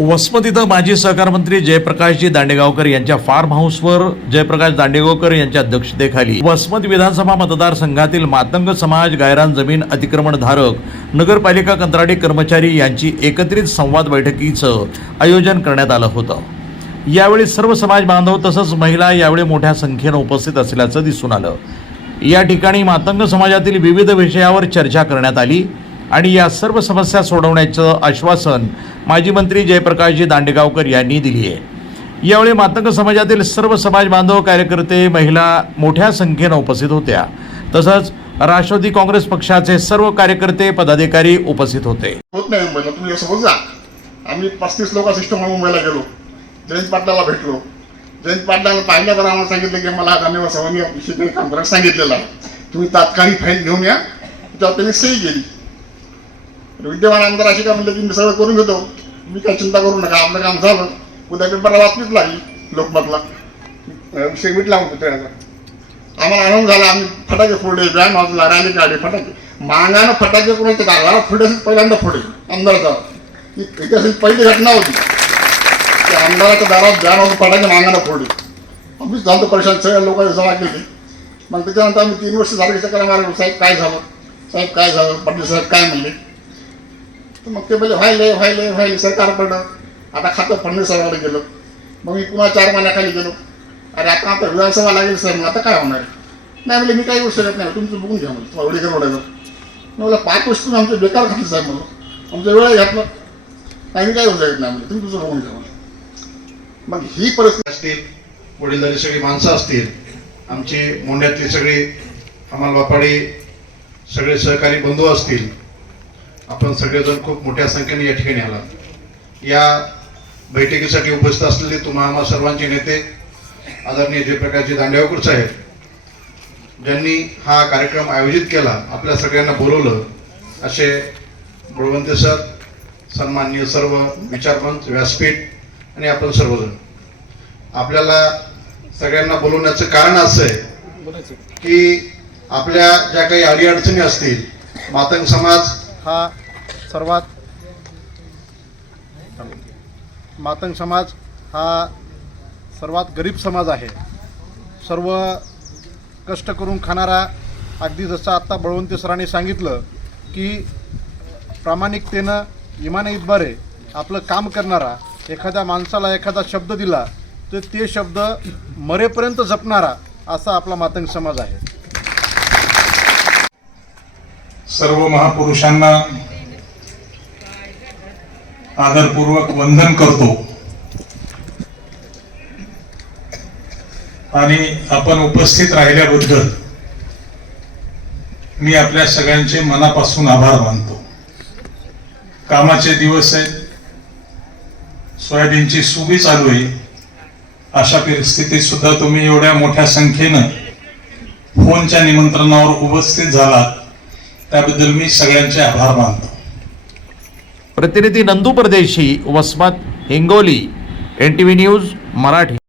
वसमत इथं माजी सहकार मंत्री जयप्रकाशजी दांडेगावकर यांच्या फार्म हाऊसवर जयप्रकाश दांडेगावकर यांच्या अध्यक्षतेखाली वसमत विधानसभा मतदारसंघातील मातंग समाज गायरान जमीन अतिक्रमणधारक नगरपालिका कंत्राटी कर्मचारी यांची एकत्रित संवाद बैठकीचं आयोजन करण्यात आलं होतं. यावेळी सर्व समाज बांधव तसंच महिला यावेळी मोठ्या संख्येनं उपस्थित असल्याचं दिसून आलं. या ठिकाणी मातंग समाजातील विविध विषयावर चर्चा करण्यात आली. आणि या सर्व समस्या सोडवण्याचं आश्वासन माजी मंत्री जयप्रकाशजी दांडेगावकर यांनी दिली आहे. यावेळी मातंग समाजातील सर्व समाज बांधव कार्यकर्ते महिला मोठ्या संख्येनं उपस्थित होत्या. तसंच राष्ट्रवादी काँग्रेस पक्षाचे सर्व कार्यकर्ते पदाधिकारी उपस्थित होते. होत नाही मुंबईला. तुम्ही सोबत जा आम्ही पस्तीस लोक सिस्टम मुंबईला गेलो. जयंत पाटलाला भेटलो. जयंत पाटलाला पाहिलं तर आम्हाला सांगितलं की मला धन्यवाद सवानी शिकणे काम करायला सांगितलेलं तुम्ही तात्काळ फाईल घेऊन या. त्यावर त्यांनी सही केली. विद्यमान आमदार अशी का म्हणले की मी सगळं करून घेतो. मी काय चिंता करू नका आपलं काम झालं. उद्या पेपरला बातमीच लागली लोकमतला. मिटला म्हणतो त्याचा आम्हाला आनंद झाला आम्ही फटाके फोडले बॅन वाजला रॅली काढली फटाके. मांगानं फटाके करून ते फोडले असेल पहिल्यांदा फोडले आमदाराचा. इतिहासाची पहिली घटना होती. त्या आमदाराच्या दारात बॅन वाजून फटाके मांगानं फोडले. आम्हीच झालं परेशान सगळ्या लोकांनी जमा केली. मग त्याच्यानंतर आम्ही तीन वर्ष झाले चक्कर मारलो साहेब काय झालं? साहेब काय झालं? पाटील साहेब काय म्हणले? मग ते म्हणजे व्हायले व्हायले व्हायले सरकार पडलं. आता खातं फडणवीस साहेबांकडे गेलो. मग मी पुन्हा चार महिन्याखाली गेलो. अरे आता आता विधानसभा लागेल सर मग आता काय होणार? नाही म्हणजे मी काही करू शकत नाही तुमचं बघून घ्या म्हणजे तुम्हाला वडीकर वडायचं मला पाच वर्ष तुम्ही आमचं बेकार खाते साहेब म्हणून. आमचं वेळ घातलं. नाही मी काय करू शकत नाही म्हणजे तुम्ही तुझं बघून घ्या म्हणून. मग ही परिस्थिती असतील वडीलधारी सगळी माणसं असतील. आमची मोंड्यातली सगळी हमाल बापाडी सगळे सहकारी बंधू असतील. आपण सगळेजण खूप मोठ्या संख्येने या ठिकाणी आलात. या बैठकीसाठी उपस्थित असलेले तुम्हा आम्हा सर्वांचे नेते आदरणीय जयप्रकाशजी दांडेवकर साहेब ज्यांनी हा कार्यक्रम आयोजित केला आपल्या सगळ्यांना बोलवलं असे बळवंते सर सन्माननीय सर्व विचारवंत व्यासपीठ आणि आपण सर्वजण. आपल्याला सगळ्यांना बोलवण्याचं कारण असं आहे की आपल्या ज्या काही अडीअडचणी असतील मातंग समाज हा सर्वात मातंग समाज हा सर्वात गरीब समाज आहे. सर्व कष्ट करून खाणारा अगदी जसं आत्ता बळवंती सरांनी सांगितलं की प्रामाणिकतेनं इमाने इतबारे आपलं काम करणारा एखाद्या माणसाला एखादा शब्द दिला तर ते शब्द मरेपर्यंत जपणारा असा आपला मातंग समाज आहे. सर्व महापुरुषांना आदरपूर्वक वंदन करतो. आणि आपण उपस्थित राहिल्याबद्दल मी आपल्या सगळ्यांचे मनापासून आभार मानतो. कामाचे दिवस आहेत. सोयाबीनची सुगी चालू आहे. अशा परिस्थितीत सुद्धा तुम्ही एवढ्या मोठ्या संख्येनं फोनच्या निमंत्रणावर उपस्थित झालात. त्याबद्दल मी सगळ्यांचे आभार मानतो. प्रतिनिधी Nandu Pardeshi Vasmat Hingoli N T V news Marathi.